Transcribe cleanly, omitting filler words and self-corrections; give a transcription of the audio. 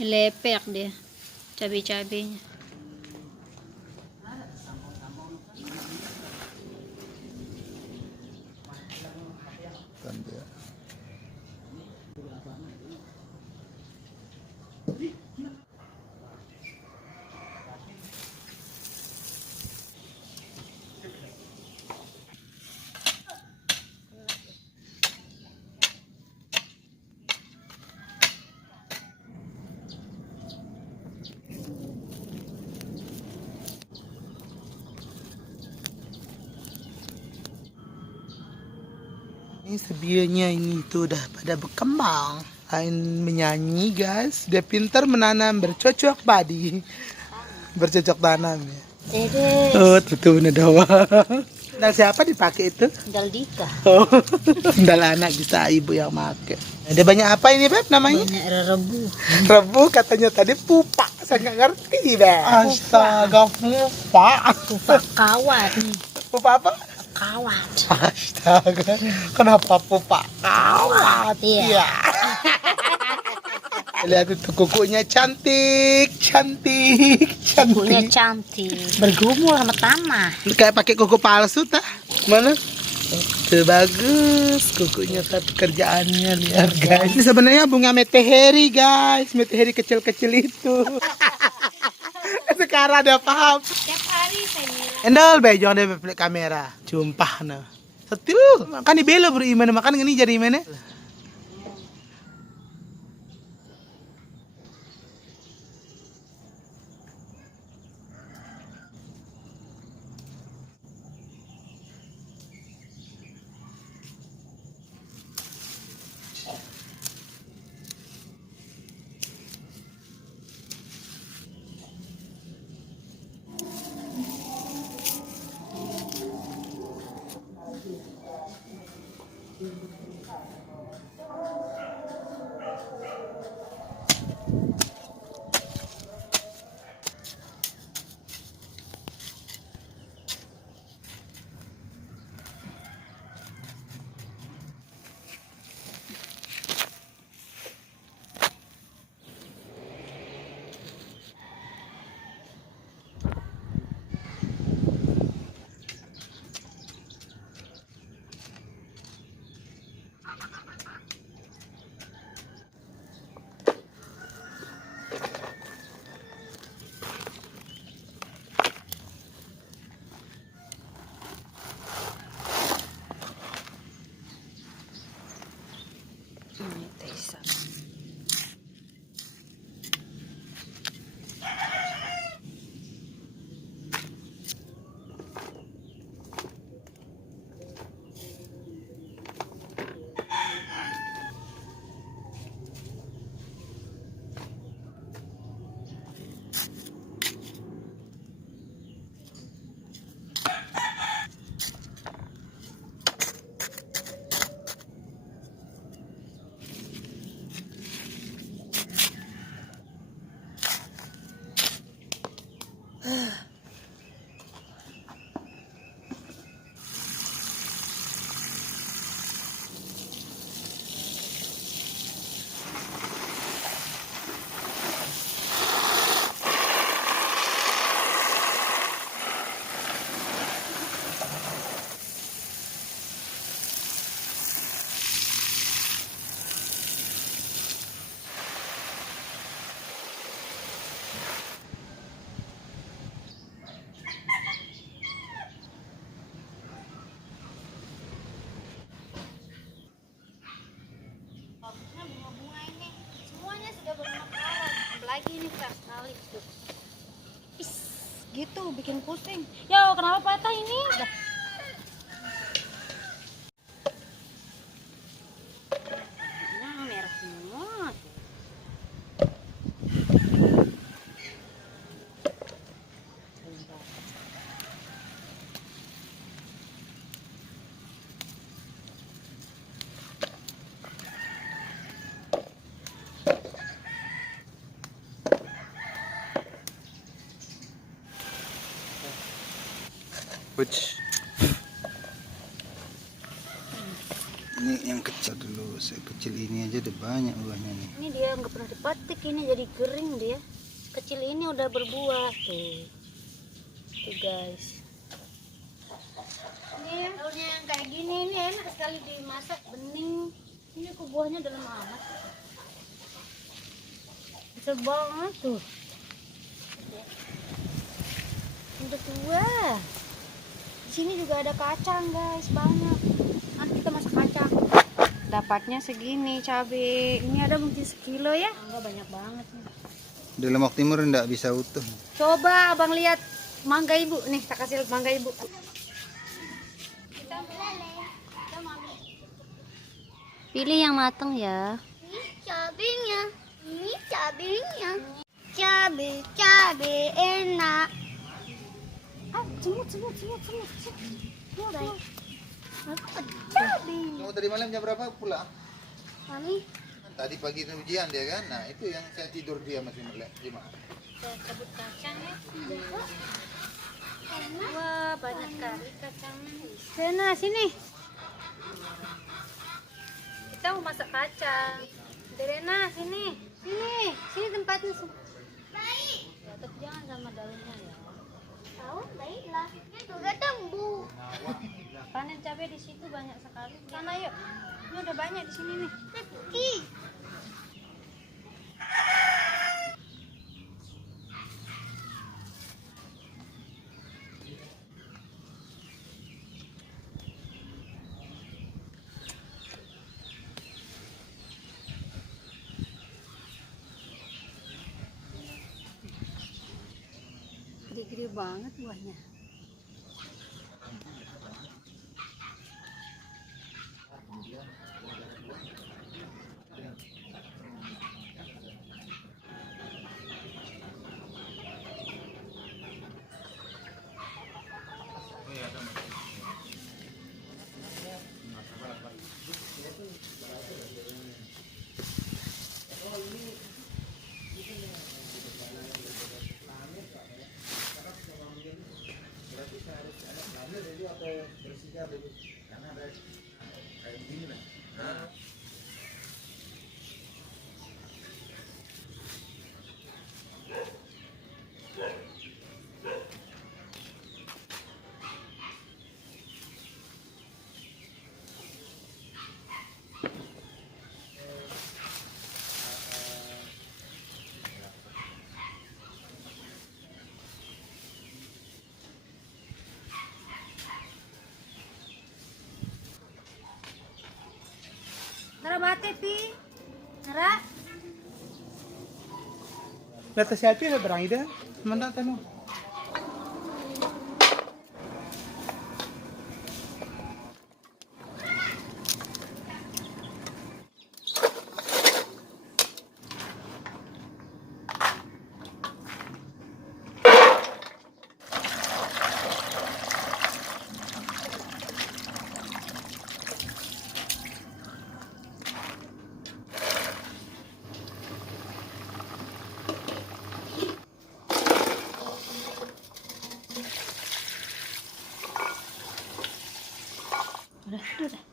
Lepek dia. Cabai-cabainya. Ini sebianya ini tuh udah pada berkembang. Ain menyanyi guys. Dia pintar menanam bercocok padi. Bercocok tanam ya. Dede. Oh tuh bener doang. Nah siapa dipakai itu? Daldika. Oh, sendal anak bisa ibu yang make. Ada banyak apa ini Beb namanya? Banyak rebu. Rebu katanya tadi pupa. Saya nggak ngerti Beb. Astaga pupa. Pupa kawat. Pupa apa? Kawat. Astaga, kenapa pupa kawat? Iya. Lihat itu kukunya cantik, cantik, Kukunya cantik. cantik. Bergumul sama tanah. Kayak pakai kuku palsu tah? Mana? Tuh bagus kukunya tapi kerjaannya lihat guys. Ini sebenarnya bunga meteheri guys, meteheri kecil-kecil itu. Sekarang ada paham. Setiap hari saya lihat. Endol be jangan ada beli kamera. Jumpah na. Setil kan di belo beriman makan ini jadi mana? Bunga-bunga ini semuanya sudah bermekaran. Apalagi ini keras sekali tuh. Is, gitu bikin pusing. Ya kenapa patah ini? Nah, merah semua. Ini yang kecil dulu. sekecil ini aja udah banyak buahnya nih. Ini dia nggak pernah dipetik, ini jadi kering dia. Kecil ini udah berbuah tuh. Tuh guys. Ini daunnya yang kayak gini ini enak sekali dimasak bening. Ini kok buahnya dalam amat. Besar banget tuh. Udah tua. Di sini juga ada kacang guys, banyak. Nanti kita masak kacang. Dapatnya segini cabai. Ini ada mungkin sekilo ya? Enggak, banyak banget nih. Di Lombok Timur enggak bisa utuh. Coba abang lihat mangga ibu nih, tak kasih lihat mangga ibu. Pilih yang matang ya. Ini cabenya, cabe enak. Ah, semut. Cabe. Kamu tadi malam jam berapa pulang? Mami, Tadi pagi itu ujian dia kan. Nah, itu yang saya tidur dia masih melek. Gimana? Kita cabut kacang ya. Wah, banyak sekali kacangnya. Sini. Kita mau masak kacang. Derena, sini tempatnya. baik. Ya, tapi jangan sama daunnya ya. Tahu baiklah. Ini juga tumbuh. Panen cabai di situ banyak sekali. Sana yuk. Ini udah banyak di sini nih. Meski. Gede-gede banget buahnya. Nara bate pi. Nara. Nata siapa ya berang ide? Mana tanu? Udah.